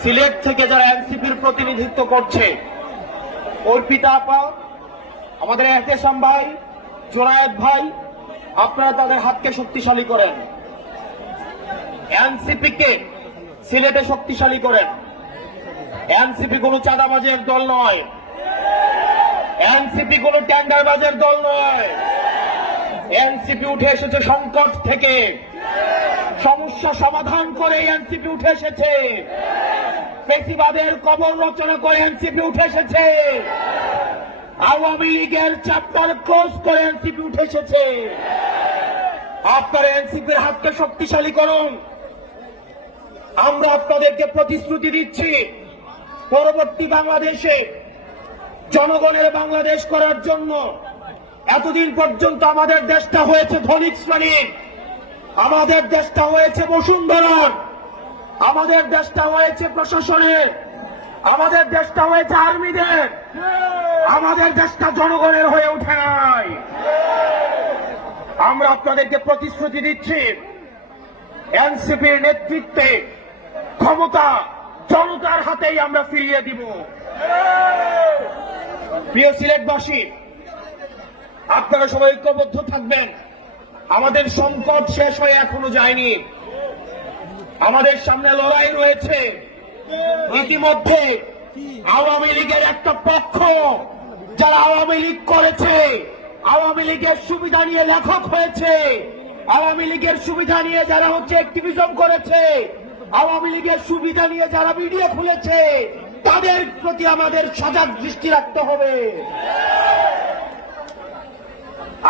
সিলেট থেকে যারা এনসিপির প্রতিনিধিত্ব করছে, অর্পিতা আপা, আমাদের এহতেশাম ভাই, জোনায়েদ ভাই, আপনারা তাদের হাতকে শক্তিশালী করেন, এনসিপিকে সিলেটে শক্তিশালী করেন। এনসিপি কোনো চাঁদাবাজের দল নয়, এনসিপি কোনো টেন্ডারবাজের দল নয়। এনসিপি উঠে এসেছে সংকট থেকে, সমস্যা সমাধান করে এনসিপি উঠে এসেছে, ফ্যাসিবাদের কবর রচনা করে এনসিপি উঠে এসেছে, আওয়ামী লীগের চ্যাপ্টার ক্লোজ করে এনসিপি উঠে এসেছে। আপনারা এনসিপির হাতকে শক্তিশালী করুন। আমরা আপনাদেরকে প্রতিশ্রুতি দিচ্ছি, পরবর্তী বাংলাদেশে জনগণের বাংলাদেশ করার জন্য এতদিন পর্যন্ত আমাদের দেশটা হয়েছে ধনিক শ্রেণীর, আমাদের দেশটা হয়েছে বসুন্ধরার, আমাদের দেশটা হয়েছে প্রশাসনের, আমাদের দেশটা হয়েছে আর্মিদের, আমাদের দেশটা জনগণের হয়ে ওঠে নাই। আমরা আপনাদেরকে প্রতিশ্রুতি দিচ্ছি, এনসিপির নেতৃত্বে ক্ষমতা জনতার হাতেই আমরা ফিরিয়ে দিব। প্রিয় সিলেটবাসী, আপনারা সবাই ঐক্যবদ্ধ থাকবেন। আমাদের সংকট শেষ হয়ে এখনো যায়নি, আমাদের সামনে লড়াই রয়েছে। ইতিমধ্যে আওয়ামী লীগের একটা পক্ষ, যারা আওয়ামী লীগ করেছে, আওয়ামী লীগের সুবিধা নিয়ে লেখক হয়েছে, আওয়ামী লীগের সুবিধা নিয়ে যারা অ্যাক্টিভিজম করেছে, আওয়ামী লীগের সুবিধা নিয়ে যারা ভিডিও খুলেছে, তাদের প্রতি আমাদের সজাগ দৃষ্টি রাখতে হবে।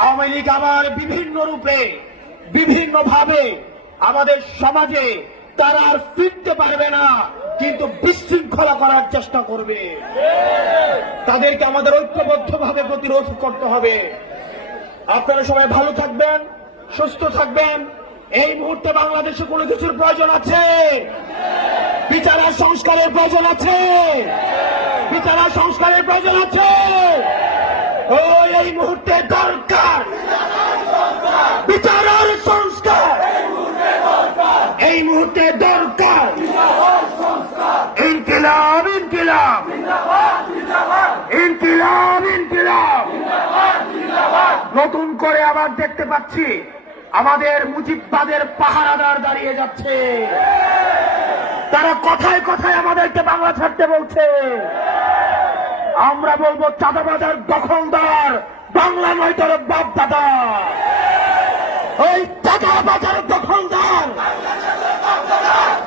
আওয়ামী লীগ আবার বিভিন্ন রূপে, বিভিন্ন ভাবে আমাদের সমাজে তারা আর ফিরতে পারবে না, কিন্তু বিশৃঙ্খলা করার চেষ্টা করবে। তাদেরকে আমাদের ঐক্যবদ্ধভাবে প্রতিরোধ করতে হবে। আপনারা সবাই ভালো থাকবেন, সুস্থ থাকবেন। এই মুহূর্তে বাংলাদেশে কোনো কিছুর প্রয়োজন আছে, বিচার আর সংস্কারের প্রয়োজন আছে, বিচার আর সংস্কারের প্রয়োজন আছে। এই মুহূর্তে দরকার বিচার আর সংস্কার, এই মুহূর্তে দরকার ইনকিলাব, ইনকিলাব, ইনকিলাব, ইনকিলাব। নতুন করে আবার দেখতে পাচ্ছি আমাদের মুজিববাদের পাহারাদার দাঁড়িয়ে যাচ্ছে, তারা কথায় কথায় আমাদেরকে বাংলা ছাড়তে বলছে। আমরা বলবো, চাঁদাবাজার দখলদার বাংলা নয় তোর বাপ দাদা। ওই চাঁদাবাজার দখলদার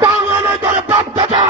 বাংলা নয় তোর বাপ দাদা।